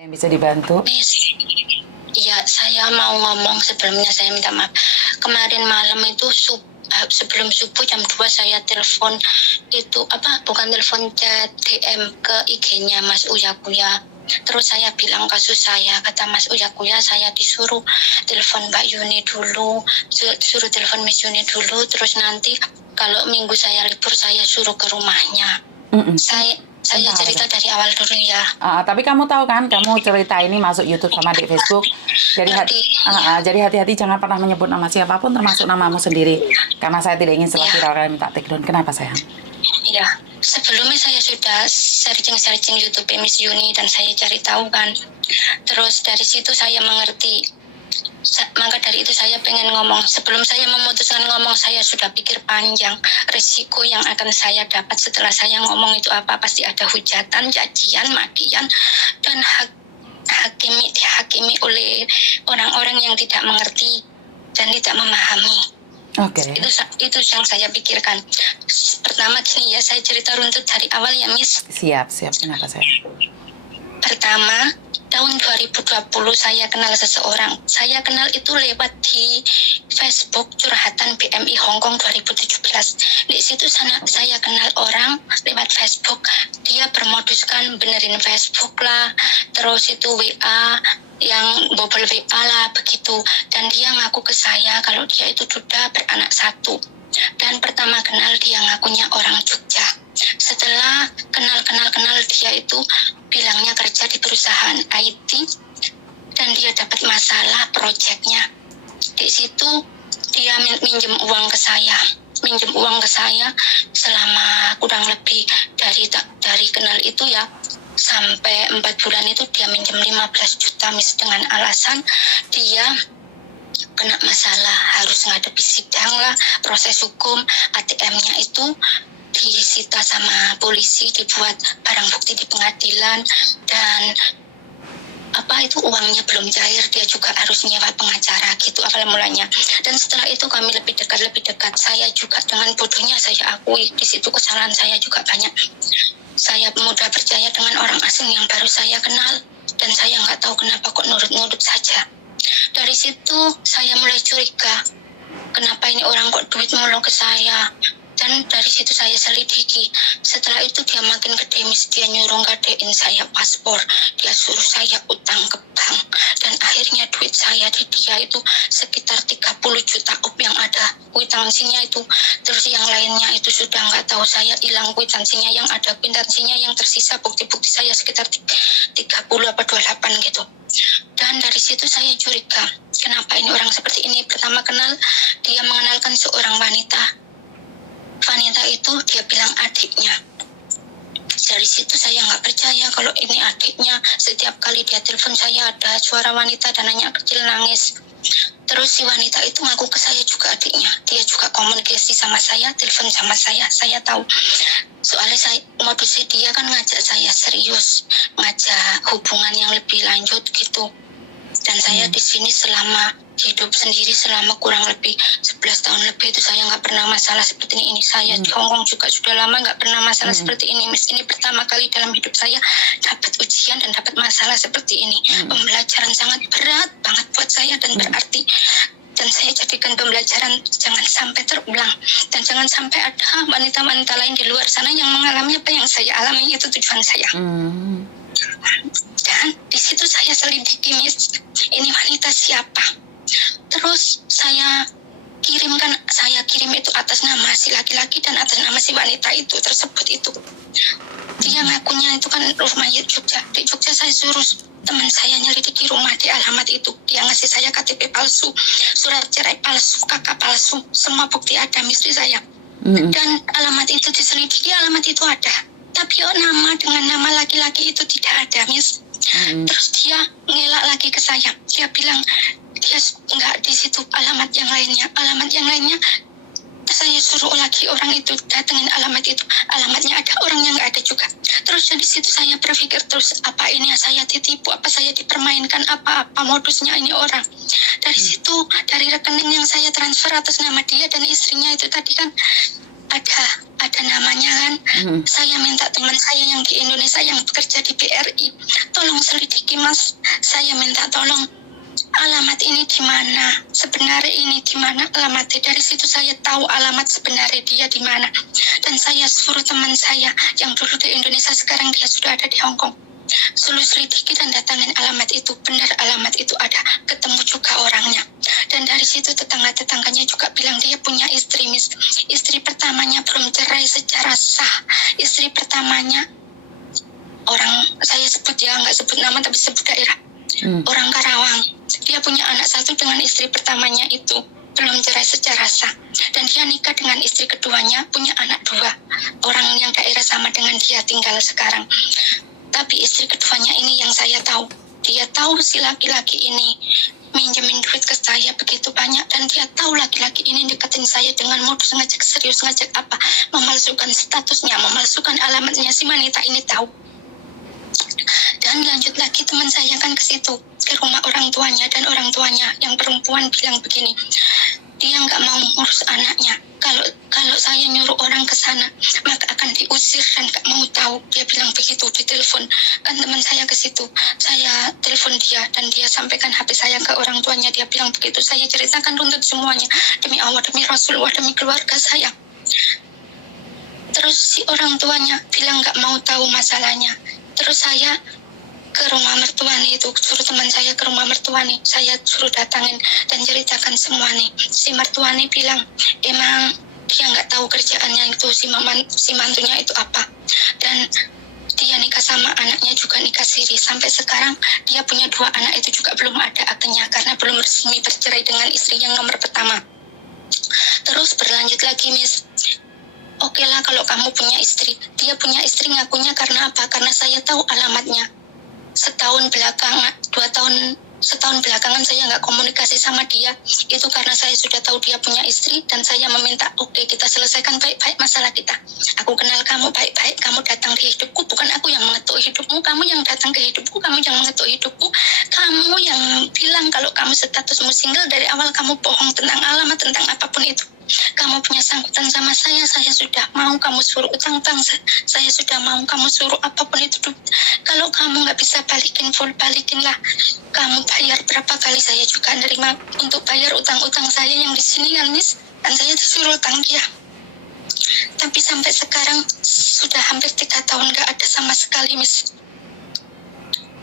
Yang bisa dibantu? Iya, saya mau ngomong sebelumnya, saya minta maaf. Kemarin malam itu sebelum subuh jam 2 saya telepon itu bukan telepon, chat DM ke IG-nya Mas Uya Kuya. Terus saya bilang kasus saya, kata Mas Uya Kuya saya disuruh telepon Mbak Yuni dulu, suruh telepon Miss Yuni dulu, terus nanti kalau minggu saya libur saya suruh ke rumahnya. Saya cerita dari awal dulu ya. Tapi kamu tahu kan, kamu cerita ini masuk YouTube sama di Facebook. Jadi hati-hati, jangan pernah menyebut nama siapapun termasuk namamu sendiri. Karena saya tidak ingin setelah viral kalian minta take down. Kenapa sayang? Ya, sebelumnya saya sudah searching YouTube Miss Yuni dan saya cari tahu kan. Terus dari situ saya mengerti. Maka dari itu saya pengen ngomong. Sebelum saya memutuskan ngomong, saya sudah pikir panjang risiko yang akan saya dapat setelah saya ngomong itu apa. Pasti ada hujatan, cacian, makian, dan dihakimi oleh orang-orang yang tidak mengerti dan tidak memahami. Oke. Itu yang saya pikirkan. Pertama gini ya, saya cerita runtut dari awal ya Miss. Siap. Kenapa saya? Pertama, tahun 2020 saya kenal seseorang. Saya kenal itu lewat di Facebook curhatan BMI Hongkong 2017. Di situ saya kenal orang lewat Facebook. Dia bermoduskan benerin Facebook lah, terus itu WA yang bobol WA lah begitu. Dan dia ngaku ke saya kalau dia itu duda beranak satu. Dan pertama kenal dia ngakunya orang Jogja. Setelah kenal dia itu bilangnya kerja di perusahaan IT dan dia dapat masalah proyeknya. Di situ dia minjem uang ke saya selama kurang lebih dari kenal itu ya sampai 4 bulan itu dia minjem 15 juta Miss, dengan alasan dia kena masalah harus ngadepi sidang lah, proses hukum. ATM-nya itu disita sama polisi, dibuat barang bukti di pengadilan, dan uangnya belum cair, dia juga harus nyewa pengacara gitu awal mulanya. Dan setelah itu kami lebih dekat. Saya juga dengan bodohnya saya akui di situ kesalahan saya juga banyak. Saya mudah percaya dengan orang asing yang baru saya kenal dan saya nggak tahu kenapa kok nurut saja. Dari situ saya mulai curiga, kenapa ini orang kok duit mulu ke saya. Dan dari situ saya selidiki. Setelah itu dia makin gede Miss, dia nyuruh gadein saya paspor, dia suruh saya utang ke bank, dan akhirnya duit saya di dia itu sekitar 30 juta yang ada kwitansinya itu. Terus yang lainnya itu sudah nggak tahu, saya hilang kwitansinya, yang ada kwitansinya yang tersisa bukti-bukti saya sekitar 30 apa 28 gitu. Dan dari situ saya curiga, kenapa ini orang seperti ini. Pertama kenal, dia mengenalkan seorang wanita itu dia bilang adiknya. Dari situ saya nggak percaya kalau ini adiknya. Setiap kali dia telepon saya ada suara wanita dan anak kecil nangis. Terus si wanita itu ngaku ke saya juga adiknya. Dia juga komunikasi sama saya, telepon sama saya tahu. Soalnya modusnya dia kan ngajak saya serius, ngajak hubungan yang lebih lanjut gitu. Dan saya di sini selama hidup sendiri selama kurang lebih 11 tahun lebih itu saya nggak pernah masalah seperti ini. Saya di Hongkong juga sudah lama nggak pernah masalah seperti ini. Miss, ini pertama kali dalam hidup saya dapat ujian dan dapat masalah seperti ini. Pembelajaran sangat berat banget buat saya dan berarti. Dan saya jadikan pembelajaran jangan sampai terulang. Dan jangan sampai ada wanita-wanita lain di luar sana yang mengalami apa yang saya alami. Itu tujuan saya. Dan di situ saya selidiki Miss, ini wanita siapa. Terus saya kirim itu atas nama si laki-laki dan atas nama si wanita itu tersebut itu. Dia ngakunya itu kan rumahnya Jogja. Di Jogja saya suruh teman saya nyelidiki rumah di alamat itu. Dia ngasih saya KTP palsu, surat cerai palsu, kakak palsu, semua bukti ada Miss di saya. Dan alamat itu diselidiki, alamat itu ada. Tapi nama dengan nama laki-laki itu tidak ada Miss. Terus dia ngelak lagi ke saya. Dia bilang dia nggak di situ alamat yang lainnya. Saya suruh lagi orang itu datengin alamat itu. Alamatnya ada, orangnya nggak ada juga. Terus dari situ saya berpikir terus, apa ini saya ditipu, apa saya dipermainkan, apa modusnya ini orang. Dari situ, dari rekening yang saya transfer atas nama dia dan istrinya itu tadi kan, ada namanya kan. Saya minta teman saya yang di Indonesia yang bekerja di BRI, tolong selidiki Mas. Saya minta tolong alamat ini di mana, sebenarnya ini di mana alamatnya. Dari situ saya tahu alamat sebenarnya dia di mana. Dan saya suruh teman saya yang dulu di Indonesia, sekarang dia sudah ada di Hong Kong, suruh selidiki dan datangin alamat itu. Benar alamat itu ada, ketemu juga orangnya. Dan dari situ tetangga-tetangganya juga bilang dia punya istri, Miss. Istri pertamanya belum cerai secara sah. Istri pertamanya orang, saya sebut ya, nggak sebut nama tapi sebut daerah, orang Karawang. Dia punya anak satu dengan istri pertamanya itu, belum cerai secara sah. Dan dia nikah dengan istri keduanya, punya anak 2. Orang yang daerah sama dengan dia tinggal sekarang. Tapi istri keduanya ini yang saya tahu, dia tahu si laki-laki ini minjemin duit ke saya begitu banyak, dan dia tahu laki-laki ini deketin saya dengan modus ngajak serius, ngajak apa, memalsukan statusnya, memalsukan alamatnya. Si wanita ini tahu. Dan lanjut lagi, teman saya kan ke situ, ke rumah orang tuanya, dan orang tuanya yang perempuan bilang begini, dia nggak mau ngurus anaknya. Kalau saya nyuruh orang ke sana, maka akan diusir dan nggak mau tahu. Dia bilang begitu di telepon. Kan teman saya ke situ, saya telepon dia dan dia sampaikan HP saya ke orang tuanya. Dia bilang begitu. Saya ceritakan runtut semuanya, demi Allah, demi Rasulullah, demi keluarga saya. Terus si orang tuanya bilang nggak mau tahu masalahnya. Terus saya ke rumah mertuani itu, suruh teman saya ke rumah mertuani, saya suruh datangin dan ceritakan semua nih. Si mertuani bilang emang dia nggak tahu kerjaannya itu, si mantunya itu apa, dan dia nikah sama anaknya juga nikah siri. Sampai sekarang dia punya 2 anak itu juga belum ada akenya karena belum resmi bercerai dengan istri yang nomor pertama. Terus berlanjut lagi, Miss. Oke lah kalau kamu punya istri. Dia punya istri ngakunya karena apa? Karena saya tahu alamatnya. Setahun belakangan saya nggak komunikasi sama dia, itu karena saya sudah tahu dia punya istri, dan saya meminta, oke, kita selesaikan baik-baik masalah kita. Aku kenal kamu baik-baik, kamu datang di hidupku, bukan aku yang mengetuk hidupmu. Kamu yang datang ke hidupku, kamu yang mengetuk hidupku. Kamu yang bilang kalau kamu statusmu single, dari awal kamu bohong tentang alamat, tentang apapun itu. Kamu punya sangkutan sama saya sudah mau kamu suruh utang-utang, saya sudah mau kamu suruh apapun itu. Kalau kamu nggak bisa balikin full, balikinlah. Kamu bayar berapa kali, saya juga nerima untuk bayar utang-utang saya yang di sini kan, Miss. Dan saya disuruh utang dia. Tapi sampai sekarang sudah hampir 3 tahun nggak ada sama sekali, Miss,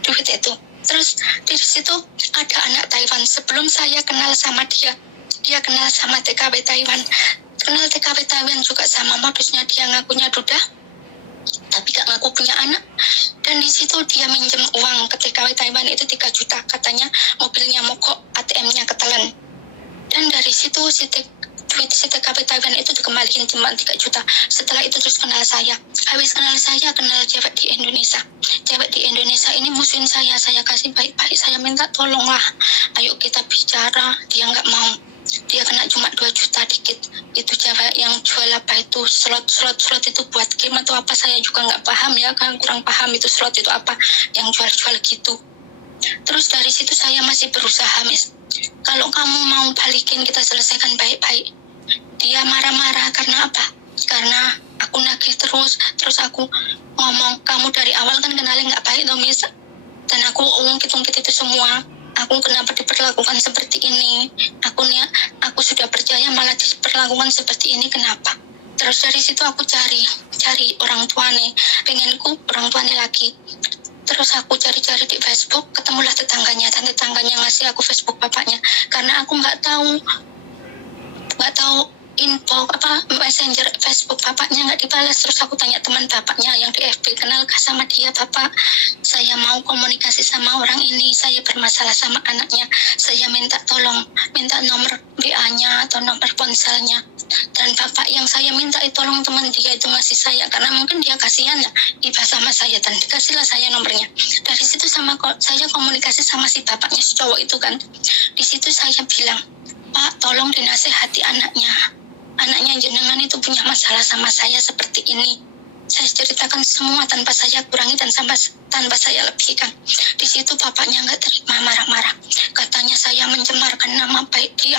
duit itu. Terus di situ ada anak Taiwan. Sebelum saya kenal sama dia, dia kenal sama TKW Taiwan. Kenal TKW Taiwan juga sama modusnya, dia ngakunya duda, tapi gak ngaku punya anak. Dan di situ dia minjem uang ke TKW Taiwan itu 3 juta. Katanya mobilnya mogok, ATM-nya ketelan. Dan dari situ duit si TKW Taiwan itu dikembalikan cuma 3 juta. Setelah itu terus kenal saya. Habis kenal saya, kenal cewek di Indonesia. Cewek di Indonesia ini musuhin saya kasih baik-baik. Saya minta tolonglah, ayo kita bicara. Dia nggak mau. Dia kena cuma 2 juta dikit. Itu cewek yang jual apa itu, slot itu buat game atau apa, saya juga nggak paham ya, kan kurang paham itu slot itu apa, yang jual-jual gitu. Terus dari situ saya masih berusaha, Miss. Kalau kamu mau balikin, kita selesaikan baik-baik. Dia marah-marah karena apa? Karena aku nagih terus aku ngomong, kamu dari awal kan kenalnya nggak baik loh, Miss. Dan aku ungkit-ungkit itu semua. Aku kenapa diperlakukan seperti ini? Aku sudah percaya malah diperlakukan seperti ini, kenapa? Terus dari situ aku cari orang tua nih, pengenku orang tua nih lagi. Terus aku cari-cari di Facebook, ketemulah tetangganya, dan tetangganya ngasih aku Facebook bapaknya. Karena aku nggak tahu info messenger Facebook bapaknya nggak dibalas. Terus aku tanya teman bapaknya yang di FB, kenalkah sama dia bapak? Saya mau komunikasi sama orang ini, saya bermasalah sama anaknya, saya minta nomor WA-nya atau nomor ponselnya. Dan bapak yang saya minta tolong teman dia itu ngasih saya, karena mungkin dia kasihan ya iba sama saya, dan dikasihlah saya nomornya. Dari situ saya komunikasi sama si bapaknya, si cowok itu kan. Di situ saya bilang, Pak, tolong dinasehati anaknya jenengan itu punya masalah sama saya seperti ini. Saya ceritakan semua tanpa saya kurangi dan tanpa saya lebihkan. Di situ bapaknya nggak terima, marah-marah. Katanya saya mencemarkan nama baik dia.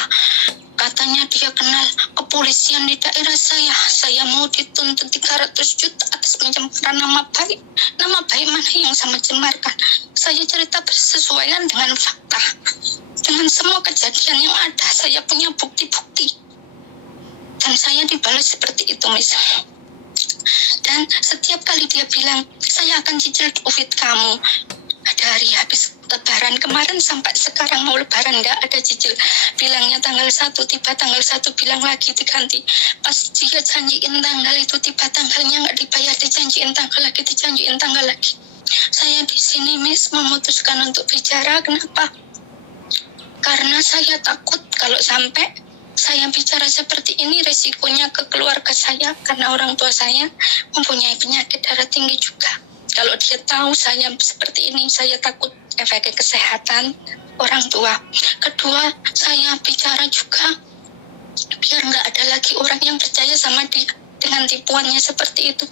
Katanya dia kenal kepolisian di daerah saya. Saya mau dituntut 300 juta atas pencemaran nama baik. Nama baik mana yang sama cemarkan? Saya cerita bersesuaian dengan fakta. Dengan semua kejadian yang ada, saya punya bukti-bukti. Dan saya dibalas seperti itu, Miss. Dan setiap kali dia bilang, saya akan cicil duit kamu. Dari habis lebaran kemarin sampai sekarang mau lebaran nggak ada cicil. Bilangnya tanggal 1, tiba tanggal 1 bilang lagi diganti. Pas dia janjiin tanggal itu, tiba tanggalnya nggak dibayar, dijanjiin tanggal lagi, dijanjiin tanggal lagi. Saya di sini, Miss, memutuskan untuk bicara. Kenapa? Karena saya takut kalau sampai saya bicara seperti ini, resikonya ke keluarga saya. Karena orang tua saya mempunyai penyakit darah tinggi juga. Kalau dia tahu saya seperti ini, saya takut efek kesehatan orang tua. Kedua, saya bicara juga biar nggak ada lagi orang yang percaya sama dia dengan tipuannya seperti itu.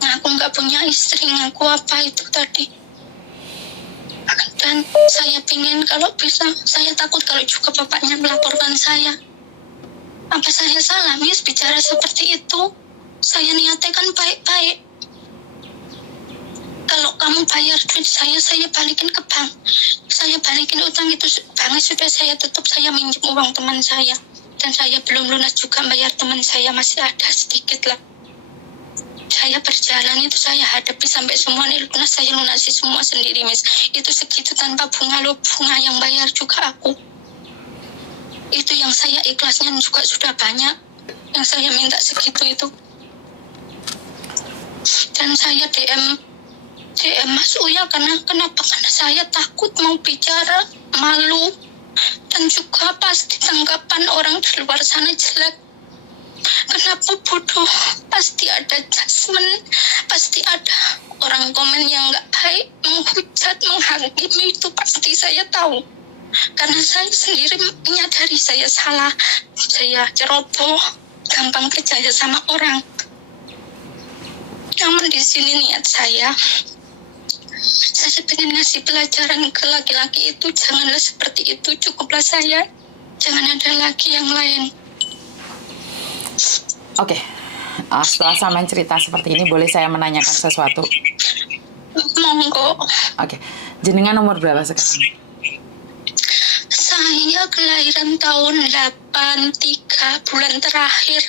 Ngaku nggak punya istri, ngaku apa itu tadi. Dan saya pingin kalau bisa, saya takut kalau juga bapaknya melaporkan saya. Apa saya salah, Miss, bicara seperti itu? Saya niatnya kan baik-baik. Kalau kamu bayar duit saya balikin ke bank. Saya balikin utang itu, banknya sudah saya tutup, saya minjem uang teman saya. Dan saya belum lunas juga bayar teman saya, masih ada sedikit lah. Saya berjalan itu, saya hadapi sampai semua ini lunas, saya lunasi semua sendiri, Miss. Itu segitu tanpa bunga, loh, bunga yang bayar juga aku. Itu yang saya ikhlasnya juga sudah banyak, yang saya minta segitu itu. Dan saya DM Mas Uya, kenapa? Karena saya takut mau bicara, malu, dan juga pasti tanggapan orang di luar sana jelek. Kenapa bodoh? Pasti ada judgement, pasti ada orang komen yang nggak baik, menghujat, menghakimi, itu pasti saya tahu. Karena saya sendiri menyadari saya salah, saya ceroboh, gampang percaya sama orang. Namun di sini niat saya ingin ngasih pelajaran ke laki-laki itu, janganlah seperti itu, cukuplah saya, jangan ada lagi yang lain. Oke. Setelah Samen cerita seperti ini, boleh saya menanyakan sesuatu? Monggo. Oke. Jenengan umur berapa sekarang? Saya kelahiran tahun 83, bulan terakhir.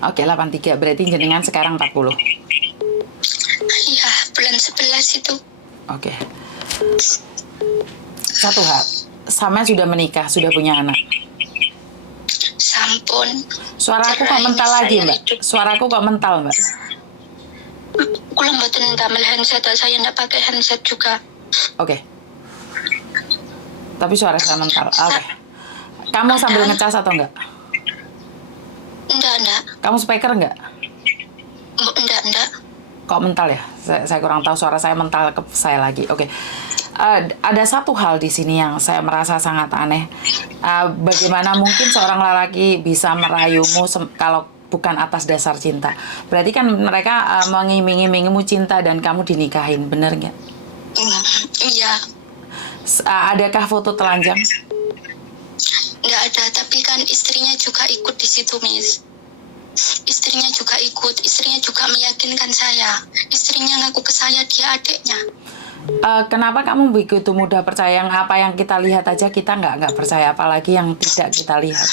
Oke, 83. Berarti jenengan sekarang 40. Iya, bulan 11 itu. Oke. Satu hal, Samen sudah menikah, sudah punya anak. Sampun. Suaraku kok mental lagi, Mbak? Suaraku kok mental, Mbak? Kalau mboten damel handset, saya ndak pakai handset juga. Oke. Tapi suara saya mental. Oke. Kamu sambil ngecas atau enggak? Enggak. Kamu speaker enggak? Enggak. Kok mental ya? Saya kurang tahu, suara saya mental ke saya lagi. Oke. Ada satu hal di sini yang saya merasa sangat aneh. Bagaimana mungkin seorang lelaki bisa merayumu kalau bukan atas dasar cinta? Berarti kan mereka mengiming-imingimu cinta dan kamu dinikahin, bener nggak? Iya. Adakah foto telanjang? Nggak ada, tapi kan istrinya juga ikut di situ, Miss. Istrinya juga ikut, istrinya juga meyakinkan saya. Istrinya ngaku ke saya dia adiknya. Kenapa kamu begitu mudah percaya? Yang apa yang kita lihat aja kita nggak percaya, apalagi yang tidak kita lihat.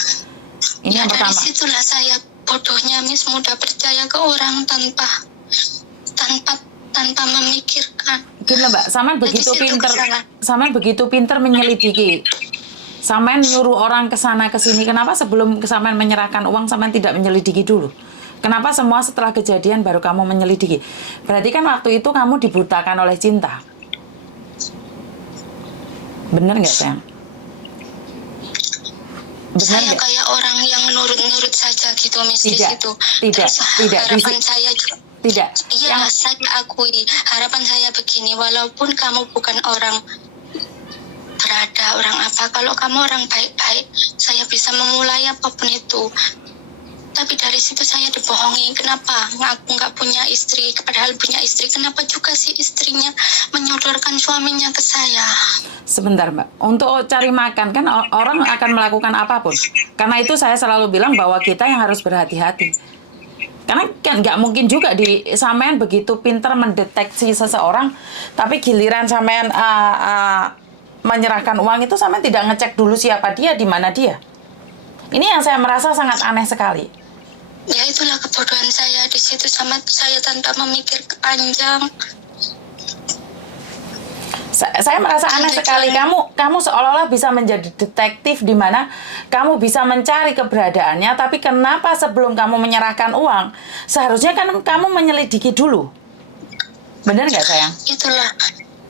Ini yang pertama. Dari situlah saya bodohnya, Miss, mudah percaya ke orang tanpa memikirkan. Gini Mbak, Samen begitu pinter menyelidiki. Samen nyuruh orang ke sana ke sini. Kenapa sebelum Samen menyerahkan uang Samen tidak menyelidiki dulu? Kenapa semua setelah kejadian baru kamu menyelidiki? Berarti kan waktu itu kamu dibutakan oleh cinta. Bener nggak, sayang? Bener Saya nggak? kayak orang yang nurut saja gitu, Miss, di situ. Tidak. Harapan saya juga. Tidak. Iya, saya akui. Harapan saya begini, walaupun kamu bukan orang berada, orang apa, kalau kamu orang baik-baik, saya bisa memulai apapun itu. Tapi dari situ saya dibohongi. Kenapa? Ngaku nggak punya istri, padahal punya istri. Kenapa juga sih istrinya menyodorkan suaminya ke saya? Sebentar Mbak, untuk cari makan kan orang akan melakukan apapun. Karena itu saya selalu bilang bahwa kita yang harus berhati-hati. Karena kan nggak mungkin juga sampean begitu pintar mendeteksi seseorang, tapi giliran sampean menyerahkan uang itu sampean tidak ngecek dulu siapa dia, di mana dia. Ini yang saya merasa sangat aneh sekali. Ya itulah kebodohan saya di situ, sama saya tanpa memikir panjang. Saya merasa aneh sekali. Kamu seolah-olah bisa menjadi detektif di mana kamu bisa mencari keberadaannya, tapi kenapa sebelum kamu menyerahkan uang, seharusnya kan kamu menyelidiki dulu. Benar nggak sayang?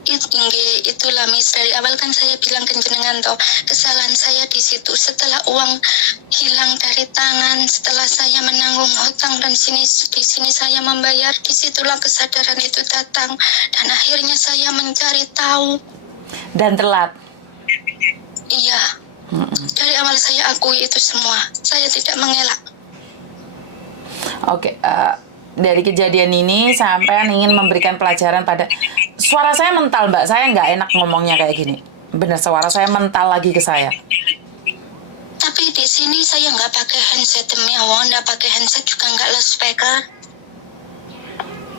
Itulah Miss, dari awal kan saya bilang ke jenengan toh, kesalahan saya di situ. Setelah uang hilang dari tangan, setelah saya menanggung hutang dan di sini saya membayar, disitulah kesadaran itu datang, dan akhirnya saya mencari tahu. Dan telat. Iya. Dari awal saya akui itu semua. Saya tidak mengelak. Oke, dari kejadian ini sampai ingin memberikan pelajaran pada... Suara saya mental Mbak, saya nggak enak ngomongnya kayak gini. Bener, suara saya mental lagi ke saya. Tapi di sini saya nggak pakai headset, demi Allah, nggak pakai headset juga nggak loudspeaker.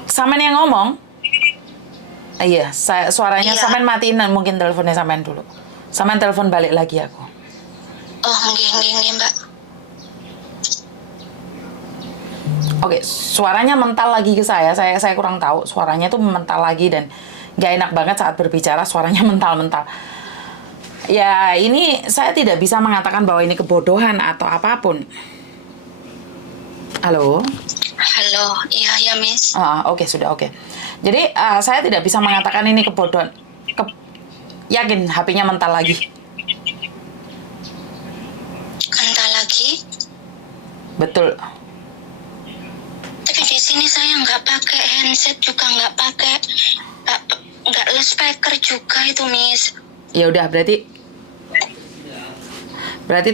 Sampean yang ngomong? Iya, suaranya Iya. sampean matiin, mungkin teleponnya sampean dulu. Sampean telepon balik lagi aku. Oh, nggih, Mbak. Oke, suaranya mental lagi ke saya. Saya kurang tahu. Suaranya tuh mental lagi dan nggak enak banget saat berbicara. Suaranya mental-mental. Ya, ini saya tidak bisa mengatakan bahwa ini kebodohan atau apapun. Halo? Halo, iya Miss. Oke, sudah oke. Jadi saya tidak bisa mengatakan ini kebodohan. Yakin HP-nya mental lagi. Mental lagi? Betul. Tapi di sini saya nggak pakai handset juga, nggak pakai nggak loudspeaker juga itu Miss. Ya udah, berarti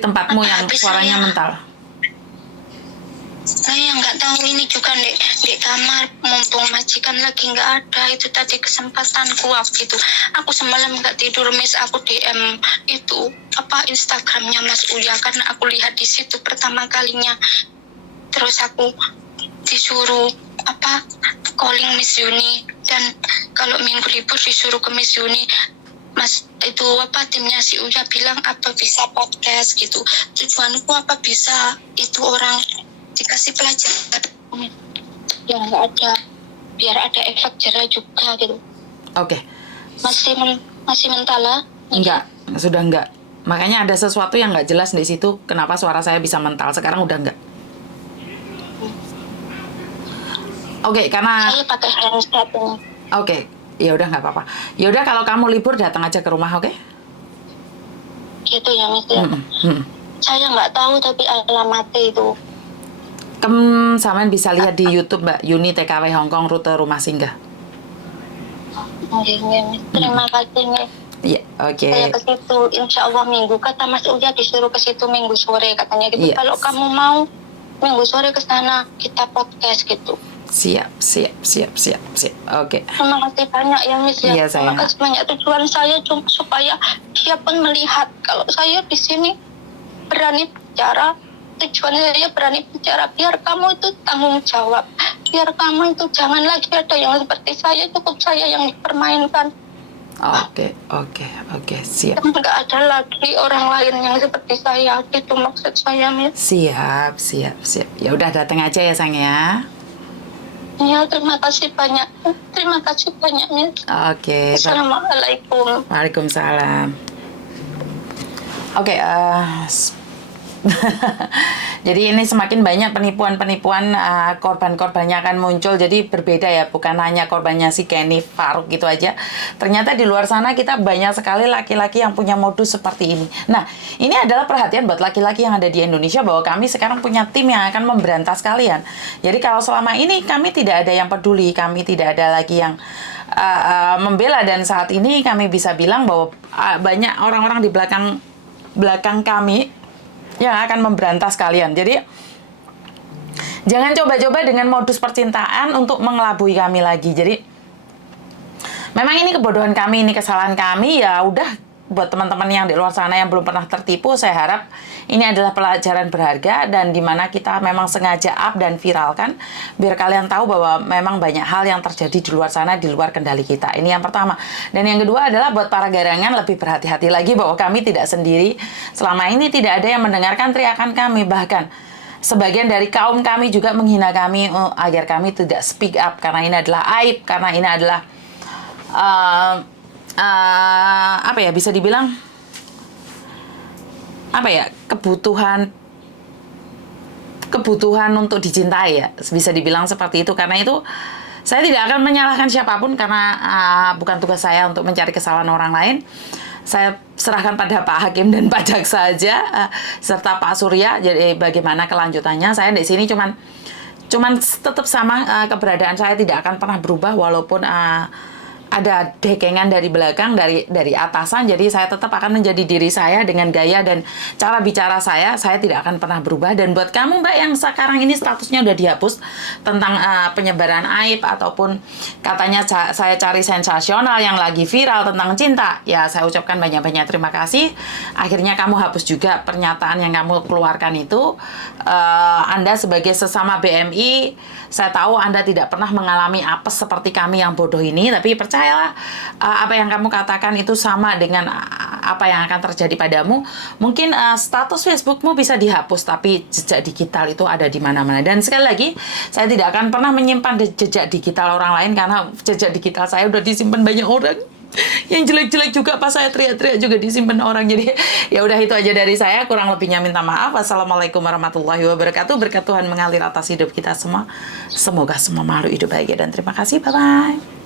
tempatmu yang suaranya mental. Saya nggak tahu, ini juga di kamar, mumpung majikan lagi nggak ada, itu tadi kesempatanku waktu itu. Aku semalam nggak tidur Miss, aku DM itu Instagramnya Mas Uya, karena aku lihat di situ pertama kalinya. Terus aku disuruh calling Miss Yuni, dan kalau minggu libur disuruh ke Miss Yuni. Mas itu timnya si Uya bilang bisa podcast gitu. Tujuanku bisa itu orang dikasih pelajaran yang nggak ada, biar ada efek jerah juga gitu. Oke. Masih mentala? Enggak, sudah enggak. Makanya ada sesuatu yang nggak jelas di situ. Kenapa suara saya bisa mental? Sekarang udah enggak. Oke, karena saya pakai handset. Oke, ya udah nggak apa-apa. Ya udah, kalau kamu libur datang aja ke rumah, oke? Gitu ya Mas ya. Saya nggak tahu tapi alamatnya itu. Sampean bisa lihat di YouTube Mbak, Yuni TKW Hongkong rute rumah singgah. Terima kasih Miss. Iya, oke. Saya ke situ, insya Allah minggu. Kata Mas Uya disuruh ke situ minggu sore katanya gitu. Iya. Kalau kamu mau minggu sore ke sana, kita podcast gitu. Siap. Oke. Terima kasih banyak ya Miss ya. Iya, sayang. Terima kasih banyak. Tujuan saya cuma supaya dia pun melihat kalau saya di sini berani bicara. Tujuan saya berani bicara biar kamu itu tanggung jawab. Biar kamu itu jangan lagi ada yang seperti saya, cukup saya yang dipermainkan. Oke, siap. Nggak ada lagi orang lain yang seperti saya. Itu maksud saya Miss. Siap. Ya udah, datang aja ya sayang ya. Ya, terima kasih banyak. Terima kasih banyak Miss. Oke. Assalamualaikum. Waalaikumsalam. Oke, jadi ini semakin banyak penipuan-penipuan, korban-korbannya akan muncul. Jadi berbeda ya, bukan hanya korbannya si Kenny Faruk gitu aja. Ternyata di luar sana kita banyak sekali laki-laki yang punya modus seperti ini. Nah, ini adalah perhatian buat laki-laki yang ada di Indonesia bahwa kami sekarang punya tim yang akan memberantas kalian. Jadi kalau selama ini kami tidak ada yang peduli, kami tidak ada lagi yang membela, dan saat ini kami bisa bilang bahwa banyak orang-orang di belakang kami yang akan memberantas kalian. Jadi Jangan coba-coba dengan modus percintaan untuk mengelabui kami lagi. Jadi memang ini kebodohan kami, ini kesalahan kami, ya udah. Buat teman-teman yang di luar sana yang belum pernah tertipu, saya harap ini adalah pelajaran berharga dan dimana kita memang sengaja up dan viralkan biar kalian tahu bahwa memang banyak hal yang terjadi di luar sana di luar kendali kita. Ini yang pertama. Dan yang kedua adalah buat para garangan lebih berhati-hati lagi bahwa kami tidak sendiri. Selama ini tidak ada yang mendengarkan teriakan kami, bahkan sebagian dari kaum kami juga menghina kami agar kami tidak speak up karena ini adalah aib, karena ini adalah apa ya, bisa dibilang apa ya, kebutuhan untuk dicintai ya, bisa dibilang seperti itu. Karena itu saya tidak akan menyalahkan siapapun karena bukan tugas saya untuk mencari kesalahan orang lain. Saya serahkan pada Pak Hakim dan Pak Jaksa saja, serta Pak Surya. Jadi bagaimana kelanjutannya, saya di sini cuman tetap sama, keberadaan saya tidak akan pernah berubah walaupun ada dekengan dari belakang, dari atasan. Jadi saya tetap akan menjadi diri saya dengan gaya dan cara bicara saya tidak akan pernah berubah. Dan buat kamu Mbak yang sekarang ini statusnya udah dihapus tentang penyebaran aib ataupun katanya saya cari sensasional yang lagi viral tentang cinta, ya saya ucapkan banyak-banyak terima kasih. Akhirnya kamu hapus juga pernyataan yang kamu keluarkan itu. Anda sebagai sesama BMI, saya tahu Anda tidak pernah mengalami apes seperti kami yang bodoh ini, tapi percayalah apa yang kamu katakan itu sama dengan apa yang akan terjadi padamu. Mungkin status Facebookmu bisa dihapus, tapi jejak digital itu ada di mana-mana. Dan sekali lagi, saya tidak akan pernah menyimpan jejak digital orang lain karena jejak digital saya udah disimpan banyak orang. Yang jelek-jelek juga pas saya teriak-teriak juga disimpan orang. Jadi ya udah, itu aja dari saya, kurang lebihnya minta maaf. Wassalamualaikum warahmatullahi wabarakatuh. Berkat Tuhan mengalir atas hidup kita semua. Semoga semua makhluk hidup bahagia dan terima kasih. Bye bye.